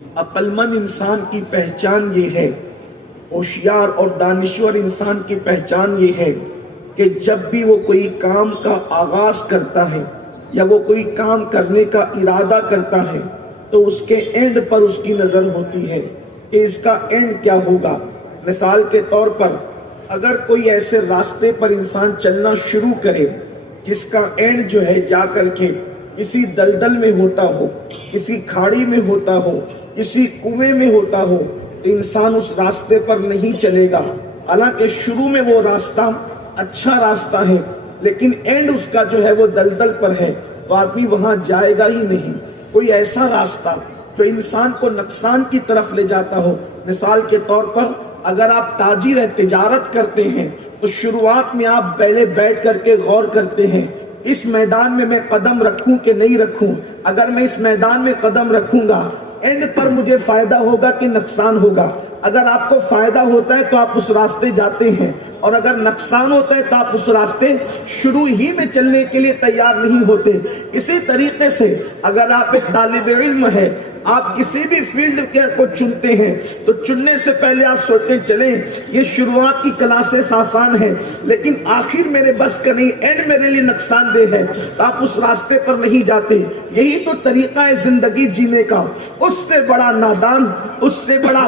عقلمند انسان کی پہچان یہ ہے، ہوشیار اور دانشور انسان کی پہچان یہ ہے کہ جب بھی وہ کوئی کام کا آغاز کرتا ہے یا وہ کوئی کام کرنے کا ارادہ کرتا ہے تو اس کے اینڈ پر اس کی نظر ہوتی ہے کہ اس کا اینڈ کیا ہوگا۔ مثال کے طور پر اگر کوئی ایسے راستے پر انسان چلنا شروع کرے جس کا اینڈ جو ہے جا کر کے کسی دلدل میں ہوتا ہو، کسی کھاڑی میں ہوتا ہو، کسی کنویں میں ہوتا ہو، تو انسان اس راستے پر نہیں چلے گا۔ حالانکہ شروع میں وہ راستہ اچھا راستہ ہے لیکن اینڈ اس کا جو ہے وہ دلدل پر ہے تو آدمی وہاں جائے گا ہی نہیں۔ کوئی ایسا راستہ جو انسان کو نقصان کی طرف لے جاتا ہو، مثال کے طور پر اگر آپ تاجر ہیں، تجارت کرتے ہیں تو شروعات میں آپ پہلے بیٹھ کر کے غور کرتے ہیں اس میدان میں قدم رکھوں کہ نہیں رکھوں، اگر میں اس میدان میں قدم رکھوں گا اینڈ پر مجھے فائدہ ہوگا کہ نقصان ہوگا۔ اگر آپ کو فائدہ ہوتا ہے تو آپ اس راستے جاتے ہیں اور اگر نقصان ہوتا ہے تو آپ اس راستے شروع ہی میں چلنے کے لیے تیار نہیں ہوتے۔ اسی طریقے سے اگر آپ ایک طالب علم ہے، آپ کسی بھی فیلڈ کو چنتے ہیں تو چننے سے پہلے آپ سوچیں چلیں یہ شروعات کی کلاسز آسان ہے لیکن آخر میرے بس کا نہیں، اینڈ میرے لیے نقصان دہ ہے، تو آپ اس راستے پر نہیں جاتے۔ یہی تو طریقہ ہے زندگی جینے کا۔ اس سے بڑا نادان، اس سے بڑا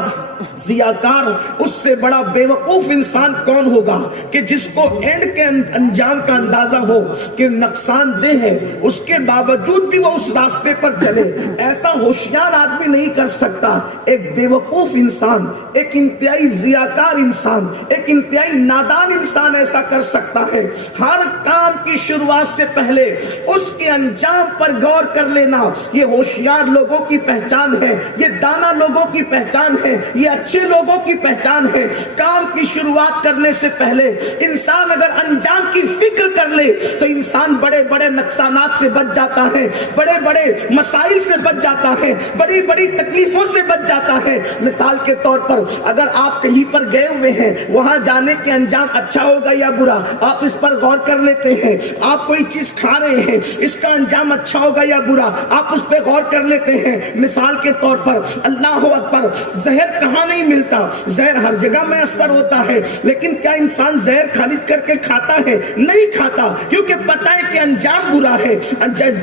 ضیاکار، اس سے بڑا بے وقوف انسان کون ہوگا کہ جس کو اینڈ کے انجام کا اندازہ ہو کہ نقصان دہ ہے، اس کے باوجود بھی وہ اس راستے پر چلے۔ ایسا ہوشیار آدمی نہیں کر سکتا۔ ایک بے وقوف انسان، ایک انتہائی ضیاکار انسان، ایک انتہائی نادان انسان ایسا کر سکتا ہے۔ ہر کام کی شروعات سے پہلے اس کے انجام پر غور کر لینا، یہ ہوشیار لوگوں کی پہچان ہے، یہ دانا لوگوں کی پہچان ہے، یہ اچھے لوگوں کی پہچان ہے۔ کام کی شروعات کرنے سے پہلے انسان اگر انجام کی فکر کر لے تو انسان بڑے بڑے نقصانات سے بچ جاتا ہے، بڑے بڑے مسائل سے بچ جاتا ہے، بڑی بڑی تکلیفوں سے بچ جاتا ہے۔ مثال کے طور پر اگر آپ کہیں پر گئے ہوئے ہیں، وہاں جانے کے انجام اچھا ہوگا یا برا، آپ اس پر غور کر لیتے ہیں۔ آپ کوئی چیز کھا رہے ہیں، اس کا انجام اچھا ہوگا یا برا، آپ اس پہ غور کر لیتے ہیں۔ مثال کے طور پر اللہ اکبر، زہر کہاں نہیں ملتا، زہر ہر جگہ میسر ہوتا ہے، لیکن کیا انسان زہر خرید کر کے کھاتا ہے؟ نہیں کھاتا، کیونکہ پتہ ہے کہ انجام برا ہے۔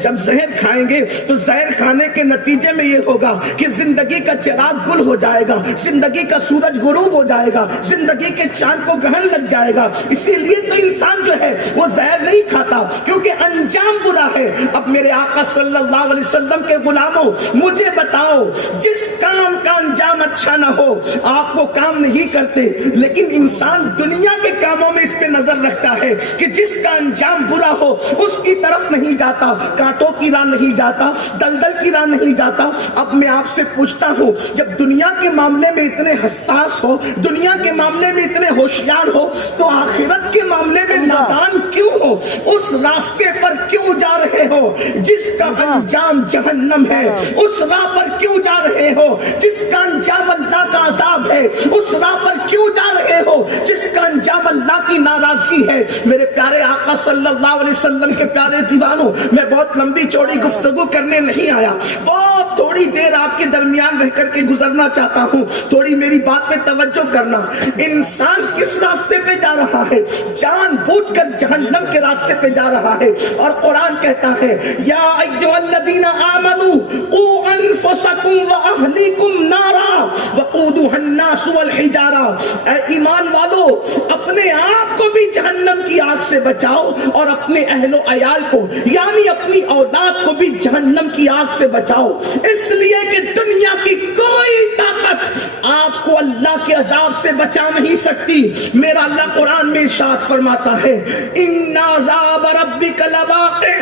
جب زہر کھائیں گے تو زہر کھانے کے نتیجے میں یہ ہوگا کہ زندگی کا چراغ گل ہو جائے گا، زندگی کا سورج غروب ہو جائے گا، زندگی کے چاند کو گرہن لگ جائے گا۔ اسی لیے تو انسان جو ہے وہ زہر نہیں کھاتا کیونکہ انجام برا ہے۔ اب میرے آقا صلی اللہ علیہ وسلم کے غلاموں، مجھے بتاؤ، جس کام کا انجام اچھا نہ ہو آپ وہ کام نہیں کرتے، لیکن انسان دنیا کے کاموں میں اس پہ نظر رکھتا ہے کہ جس کا انجام برا ہو اس کی طرف نہیں جاتا، کانٹوں کی راہ نہیں جاتا، دلدل کی راہ نہیں جاتا۔ اب میں آپ سے پوچھتا ہوں، جب دنیا کے معاملے میں اتنے حساس ہو، دنیا کے معاملے میں اتنے ہوشیار ہو، تو آخرت کے معاملے میں نادان کیوں ہو؟ اس راستے پر کیوں جا رہے ہو جس کا انجام جہنم ہے؟ اس راہ پر کیوں جا رہے ہو جس کا انجام اللہ کا عذاب ہے؟ اس راہ پر کیوں جا رہے ہو جس کا انجام اللہ کی ناراضگی ہے؟ میرے پیارے آقا صلی اللہ علیہ وسلم کے پیارے دیوانوں، میں بہت لمبی چوڑی گفتگو کرنے نہیں آیا، بہت تھوڑی دیر آپ کے درمیان رہ کر کے گزرنا چاہتا ہوں، تھوڑی میری بات پہ توجہ کرنا۔ انسان کس راستے پہ جا رہا ہے؟ جان بوجھ کر جہنم کے راستے پہ جا رہا ہے، اور قرآن کہتا ہے یا ایھا الذین آمنوا قوا انفسکم واہلیکم نارا وقودھا الناس والحجارہ، اے ایمان والو اپنے آپ کو بھی جہنم کی آگ سے بچاؤ اور اپنے اہل و عیال کو یعنی اپنی اولاد کو بھی جہنم کی آگ سے بچاؤ، اس لیے کہ دنیا کی کوئی طاقت آپ کو اللہ کے عذاب سے بچا نہیں سکتی۔ میرا اللہ قرآن میں ارشاد فرماتا ہے ان عذاب ربک لواقع،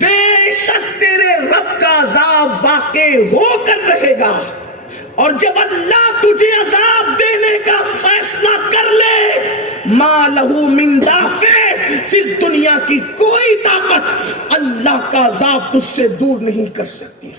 بے شک تیرے رب کا عذاب واقع ہو کر رہے گا، اور جب اللہ تجھے عذاب دینے کا فیصلہ کر لے ما لہو من دافع، پھر دنیا کی کوئی طاقت اللہ کا عذاب تجھ سے دور نہیں کر سکتی۔